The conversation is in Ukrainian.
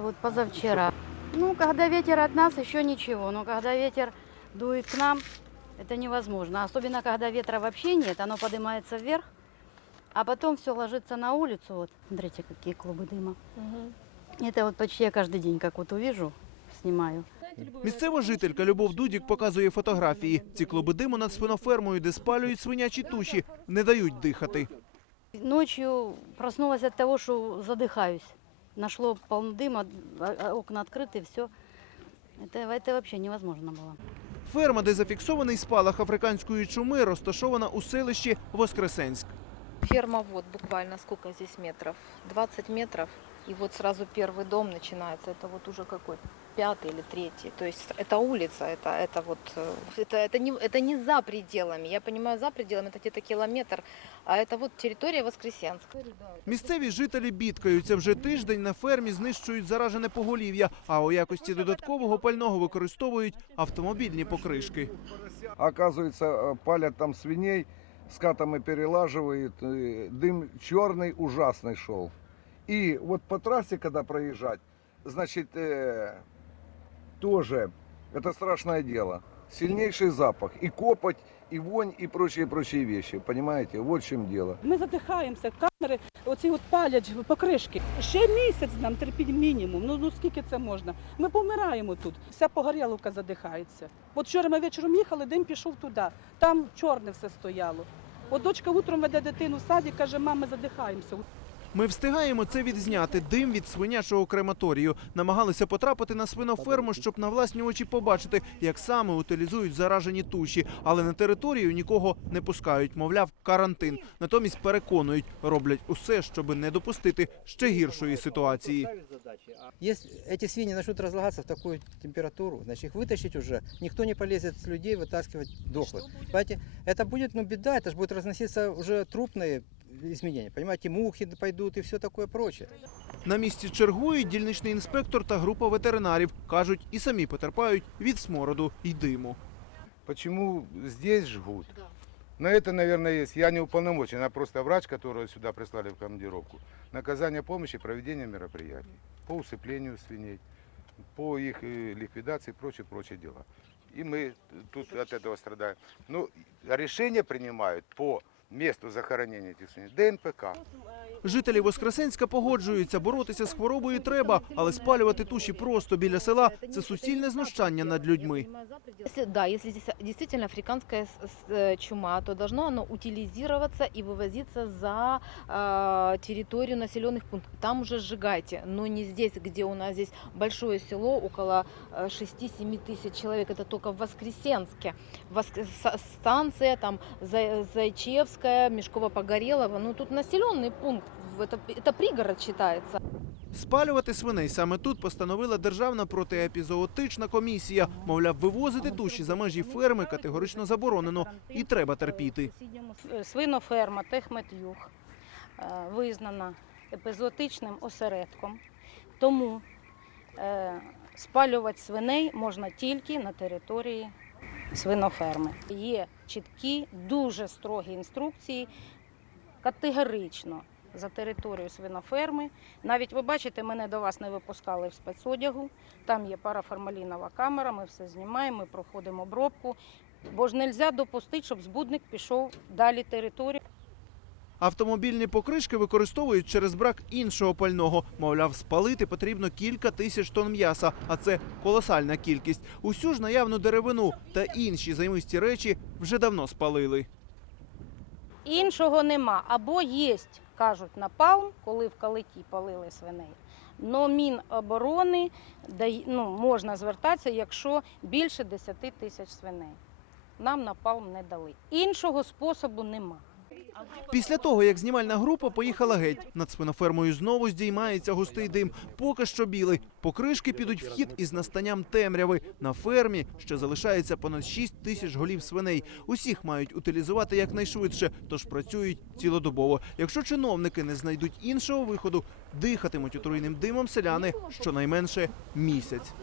это вот позавчера. Ну, когда ветер от нас, еще ничего. Но когда ветер дует к нам, это невозможно. Особенно, когда ветра вообще нет, оно поднимается вверх, а потом все ложится на улицу. Вот, смотрите, какие клубы дыма. Это вот почти я каждый день, как вот увижу, снимаю. Місцева жителька Любов Дудік показує фотографії. Ці клуби диму над свинофермою, де спалюють свинячі туші, не дають дихати. Ночью проснулась от того, что задыхаюсь. Нашло полно дыма, а- а окна открыты, все. Это, это вообще невозможно было. Ферма, де зафіксований спалах африканської чуми, розташована у селищі Воскресенськ. Ферма вот буквально сколько здесь метров? 20 метров. И вот сразу первый дом начинается. Это вот уже какой? Пятый или третий. То есть это улица, это, это вот э, это, это, не, это не за пределами. Я понимаю, за пределами это где-то километр, а это вот территория Воскресенск. Місцеві жителі бідкаються. Вже тиждень на фермі знищують заражене поголів'я, а у якості додаткового пального використовують автомобільні покришки. Оказывается, э, палят там свиней, скатами перелаживают, э, дым черный ужасный шел. И вот по трассе, когда проезжать, значит, э, тоже это страшное дело. Сильнейший запах, и копоть, и вонь, и прочие-прочие вещи, понимаете? Вот в чем дело. Ми задихаємося, камери оці от палять покришки. Ще місяць нам терпіть мінімум. Ну, ну скільки це можна? Ми помираємо тут. Вся погоріловка задихається. От вчора ми вечором їхали, дим пішов туди. Там чорне все стояло. От дочка утром веде дитину в саді, каже, мама, задихаємося. Ми встигаємо це відзняти. Дим від свинячого крематорію. Намагалися потрапити на свиноферму, щоб на власні очі побачити, як саме утилізують заражені туші. Але на територію нікого не пускають. Мовляв, карантин. Натомість переконують, роблять усе, щоб не допустити ще гіршої ситуації. Если эти свиньи начнут разлагаться в такую температуру, значит их вытащить уже никто не полезет с людей вытаскивать дохлых. Понимаете, это будет, ну, беда, это же будет разноситься уже трупные изменения. Понимаете, мухи пойдут и все такое прочее. На місці чергують дільничний інспектор та група ветеринарів. кажуть, і самі потерпають від смороду й диму. Почему здесь жгут? На это, наверное, есть. Я не уполномочен, а просто врач, которого сюда прислали в командировку. Наказание помощи, проведение мероприятий по усыплению свиней, по их э, ликвидации и прочие, прочие дела. И мы тут от этого страдаем. Ну, решение принимают по месту захоронения этих свиней ДНПК. Жителі Воскресенська погоджуються, боротися з хворобою треба, але спалювати туші просто біля села це суцільне знущання над людьми. Если, да, если здесь действительно африканская с- с- э, чума, то должно оно утилизироваться и вывозиться за э, территорию населенных пунктов. Там уже сжигайте, но не здесь, где у нас здесь большое село, около э, 6-7 тысяч человек. Это только в Воскресенске. Воск- с- Станция там За- Зайчевская, Мешково-Погорелово. Ну тут населенный пункт. в- Это, это пригород считается. Спалювати свиней саме тут постановила державна протиепізоотична комісія. Мовляв, вивозити туші за межі ферми категорично заборонено і треба терпіти. С- Свиноферма Техметюг е, визнана епизоотичним осередком, тому е, спалювати свиней можна тільки на території свиноферми. Є чіткі, дуже строгі інструкції, категорично за територію свиноферми. Навіть ви бачите, мене до вас не випускали в спецодягу. Там є параформалінова камера, ми все знімаємо, ми проходимо обробку. Бо ж не можна допустити, щоб збудник пішов далі територію. Автомобільні покришки використовують через брак іншого пального. Мовляв, спалити потрібно кілька тисяч тонн м'яса, а це колосальна кількість. Усю ж наявну деревину та інші займисті речі вже давно спалили. Іншого нема. Або є, кажуть, напалм, коли в калиті палили свиней. Но Міноборони ну, можна звертатися, якщо більше 10 тисяч свиней. Нам напалм не дали. Іншого способу нема. Після того, як знімальна група поїхала геть, над свинофермою знову здіймається густий дим. Поки що білий. Покришки підуть в хід із настанням темряви. На фермі ще залишається понад 6 тисяч голів свиней. Усіх мають утилізувати якнайшвидше, тож працюють цілодобово. Якщо чиновники не знайдуть іншого виходу, дихатимуть отруйним димом селяни щонайменше місяць.